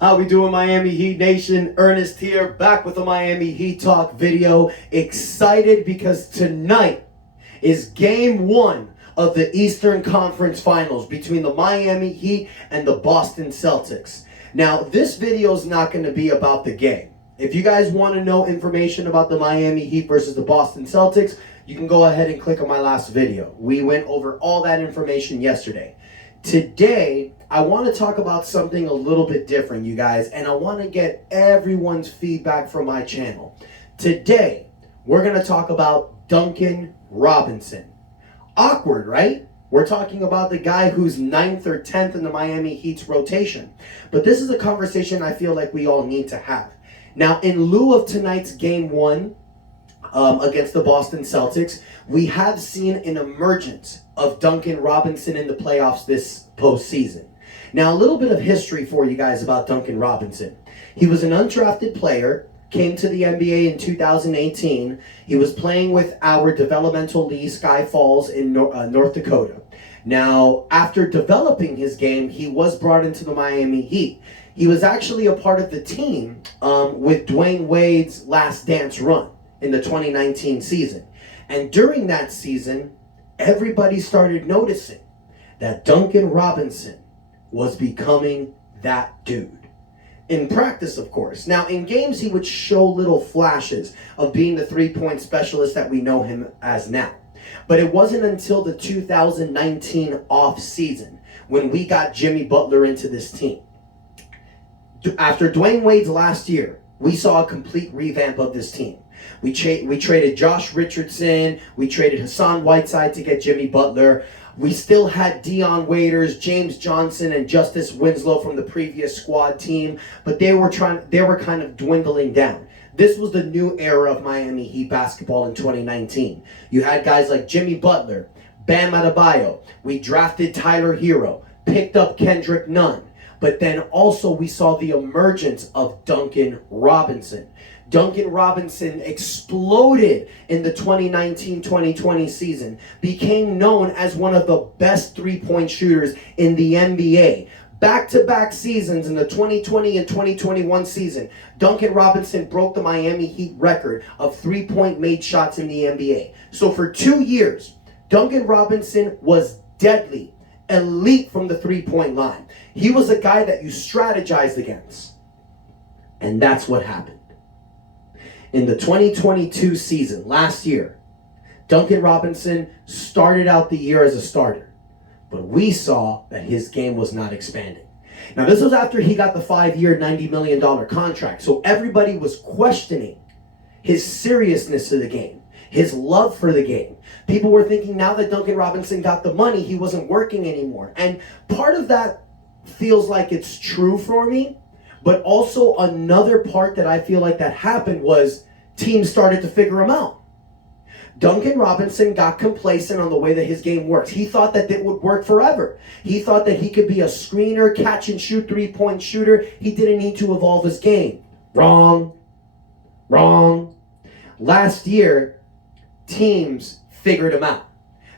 How we doing, Miami Heat Nation? Ernest here, back with a Miami Heat Talk video. Excited because tonight is game one of the Eastern Conference Finals between the Miami Heat and the Boston Celtics. Now, this video is not going to be about the game. If you guys want to know information about the Miami Heat versus the Boston Celtics, you can go ahead and click on my last video. We went over all that information yesterday. Today, I want to talk about something a little bit different, you guys, and I want to get everyone's feedback from my channel. Today, we're going to talk about Duncan Robinson. Awkward, right? We're talking about the guy who's 9th or 10th in the Miami Heat's rotation. But this is a conversation I feel like we all need to have. Now, in lieu of tonight's game one against the Boston Celtics, we have seen an emergence of Duncan Robinson in the playoffs this postseason. Now, a little bit of history for you guys about Duncan Robinson. He was an undrafted player, came to the NBA in 2018. He was playing with our developmental league, Sky Falls, in North Dakota. Now, after developing his game, he was brought into the Miami Heat. He was actually a part of the team with Dwayne Wade's last dance run in the 2019 season. And during that season, everybody started noticing that Duncan Robinson was becoming that dude. In practice, of course. Now, in games, he would show little flashes of being the three-point specialist that we know him as now. But it wasn't until the 2019 offseason when we got Jimmy Butler into this team. After Dwayne Wade's last year, we saw a complete revamp of this team. We traded Josh Richardson. We traded Hassan Whiteside to get Jimmy Butler. We still had Dion Waiters, James Johnson, and Justice Winslow from the previous squad team, but they were kind of dwindling down. This was the new era of Miami Heat basketball in 2019. You had guys like Jimmy Butler, Bam Adebayo. We drafted Tyler Hero, picked up Kendrick Nunn. But then also we saw the emergence of Duncan Robinson. Duncan Robinson exploded in the 2019-2020 season, became known as one of the best three-point shooters in the NBA. Back-to-back seasons in the 2020 and 2021 season, Duncan Robinson broke the Miami Heat record of three-point made shots in the NBA. So for 2 years, Duncan Robinson was deadly, elite from the three-point line. He was a guy that you strategized against. And that's what happened. In the 2022 season, last year, Duncan Robinson started out the year as a starter. But we saw that his game was not expanding. Now, this was after he got the 5-year, $90 million contract. So everybody was questioning his seriousness of the game, his love for the game. People were thinking now that Duncan Robinson got the money, he wasn't working anymore. And part of that feels like it's true for me. But also another part that I feel like that happened was teams started to figure him out. Duncan Robinson got complacent on the way that his game works. He thought that it would work forever. He thought that he could be a screener, catch and shoot, three-point shooter. He didn't need to evolve his game. Wrong. Last year, teams figured him out.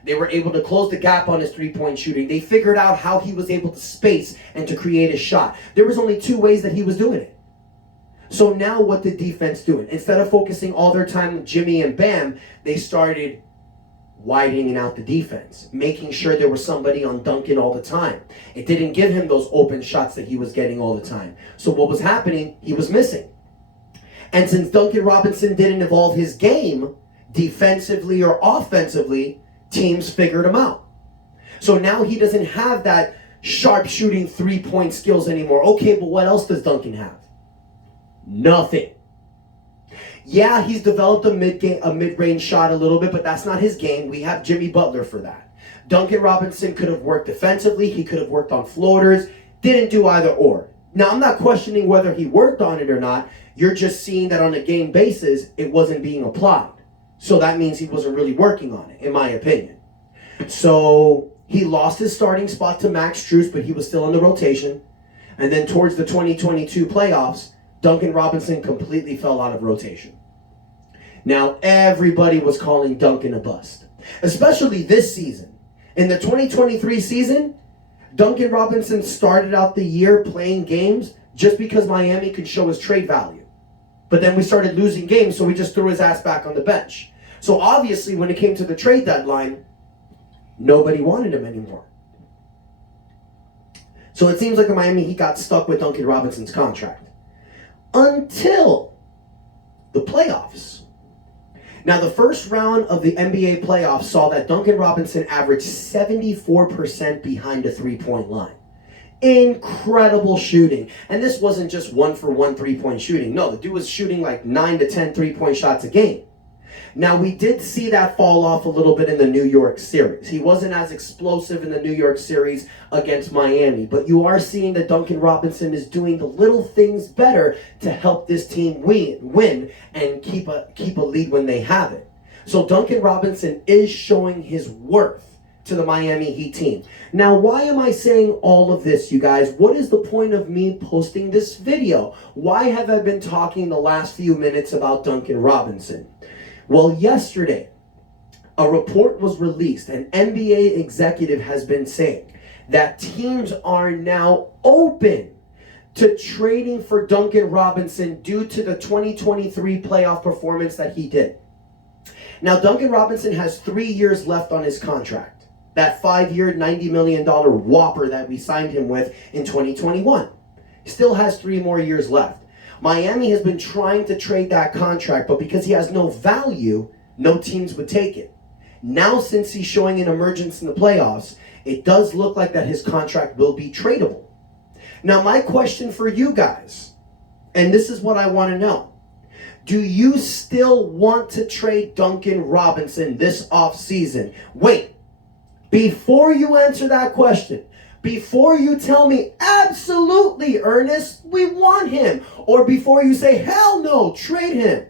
They were able to close the gap on his three-point shooting. They figured out how he was able to space and to create a shot. There was only 2 ways that he was doing it. So now what did defense doing? Instead of focusing all their time on Jimmy and Bam, they started widening out the defense, making sure there was somebody on Duncan all the time. It didn't give him those open shots that he was getting all the time. So what was happening? He was missing. And since Duncan Robinson didn't evolve his game, defensively or offensively, teams figured him out. So now he doesn't have that sharp shooting three-point skills anymore. Okay, but what else does Duncan have? Nothing. Yeah, he's developed a mid-range shot a little bit, but that's not his game. We have Jimmy Butler for that. Duncan Robinson could have worked defensively. He could have worked on floaters. Didn't do either or. Now, I'm not questioning whether he worked on it or not. You're just seeing that on a game basis, it wasn't being applied. So that means he wasn't really working on it, in my opinion. So he lost his starting spot to Max Strus, but he was still in the rotation. And then towards the 2022 playoffs, Duncan Robinson completely fell out of rotation. Now, everybody was calling Duncan a bust, especially this season. In the 2023 season, Duncan Robinson started out the year playing games just because Miami could show his trade value. But then we started losing games, so we just threw his ass back on the bench. So obviously, when it came to the trade deadline, nobody wanted him anymore. So it seems like the Miami Heat got stuck with Duncan Robinson's contract. Until the playoffs. Now, the first round of the NBA playoffs saw that Duncan Robinson averaged 74% behind the three-point line. Incredible shooting. And this wasn't just 1-for-1 three-point shooting. No, the dude was shooting like 9 to 10 three-point shots a game. Now, we did see that fall off a little bit in the New York series. He wasn't as explosive in the New York series against Miami, but you are seeing that Duncan Robinson is doing the little things better to help this team win and keep a lead when they have it. So Duncan Robinson is showing his worth to the Miami Heat team. Now, why am I saying all of this, you guys? What is the point of me posting this video? Why have I been talking the last few minutes about Duncan Robinson? Well, yesterday, a report was released. An NBA executive has been saying that teams are now open to trading for Duncan Robinson due to the 2023 playoff performance that he did. Now, Duncan Robinson has 3 years left on his contract. That 5-year, $90 million whopper that we signed him with in 2021. He still has 3 more years left. Miami has been trying to trade that contract, but because he has no value, no teams would take it. Now, since he's showing an emergence in the playoffs, it does look like that his contract will be tradable. Now, my question for you guys, and this is what I want to know. Do you still want to trade Duncan Robinson this offseason? Wait, before you answer that question, before you tell me, absolutely, Ernest, we want him, or before you say, hell no, trade him,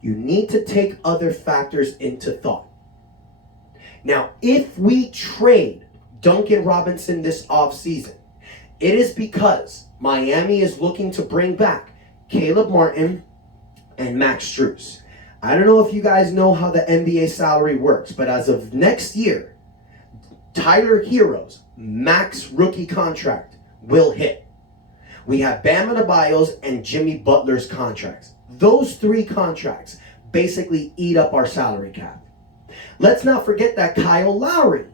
you need to take other factors into thought. Now, if we trade Duncan Robinson this offseason, it is because Miami is looking to bring back Caleb Martin and Max Strus. I don't know if you guys know how the NBA salary works, but as of next year, Tyler Hero's max rookie contract will hit. We have Bam Adebayo's and Jimmy Butler's contracts. Those 3 contracts basically eat up our salary cap. Let's not forget that Kyle Lowry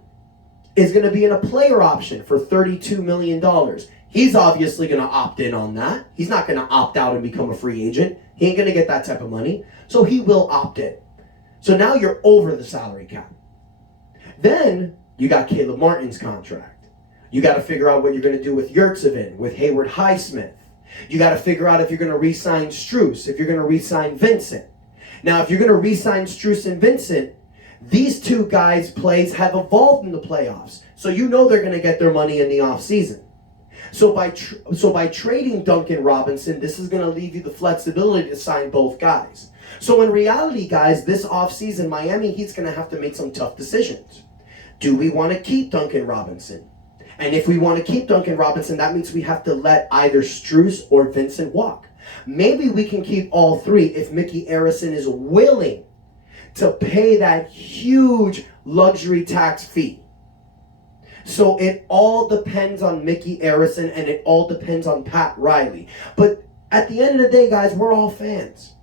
is going to be in a player option for $32 million. He's obviously going to opt in on that. He's not going to opt out and become a free agent. He ain't going to get that type of money. So he will opt in. So now you're over the salary cap. Then you got Caleb Martin's contract. You got to figure out what you're going to do with Yurtseven, with Hayward Highsmith. You got to figure out if you're going to re-sign Strus, if you're going to re-sign Vincent. Now, if you're going to re-sign Strus and Vincent, these 2 guys' plays have evolved in the playoffs. So you know they're going to get their money in the offseason. So by trading Duncan Robinson, this is going to leave you the flexibility to sign both guys. So in reality, guys, this offseason, Miami Heat's going to have to make some tough decisions. Do we want to keep Duncan Robinson? And if we want to keep Duncan Robinson, that means we have to let either Strus or Vincent walk. Maybe we can keep all 3 if Mickey Arison is willing to pay that huge luxury tax fee. So it all depends on Mickey Arison and it all depends on Pat Riley. But at the end of the day, guys, we're all fans.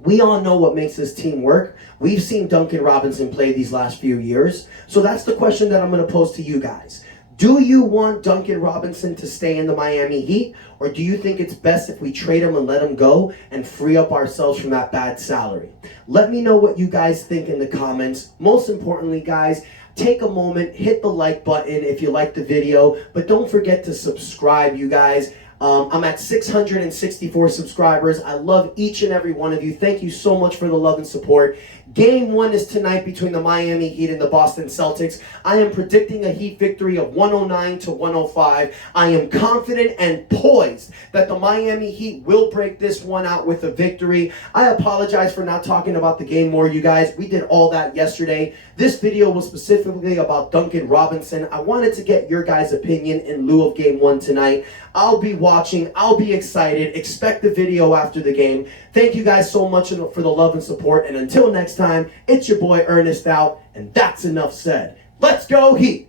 We all know what makes this team work. We've seen Duncan Robinson play these last few years. So that's the question that I'm going to pose to you guys. Do you want Duncan Robinson to stay in the Miami Heat? Or do you think it's best if we trade him and let him go and free up ourselves from that bad salary? Let me know what you guys think in the comments. Most importantly, guys, take a moment, hit the like button if you like the video. But don't forget to subscribe, you guys. I'm at 664 subscribers. I love each and every one of you. Thank you so much for the love and support. Game 1 is tonight between the Miami Heat and the Boston Celtics. I am predicting a Heat victory of 109 to 105. I am confident and poised that the Miami Heat will break this one out with a victory. I apologize for not talking about the game more, you guys. We did all that yesterday. This video was specifically about Duncan Robinson. I wanted to get your guys' opinion in lieu of Game 1 tonight. I'll be watching. I'll be excited. Expect the video after the game. Thank you guys so much for the love and support. And until next time, it's your boy Ernest out. And that's enough said. Let's go Heat!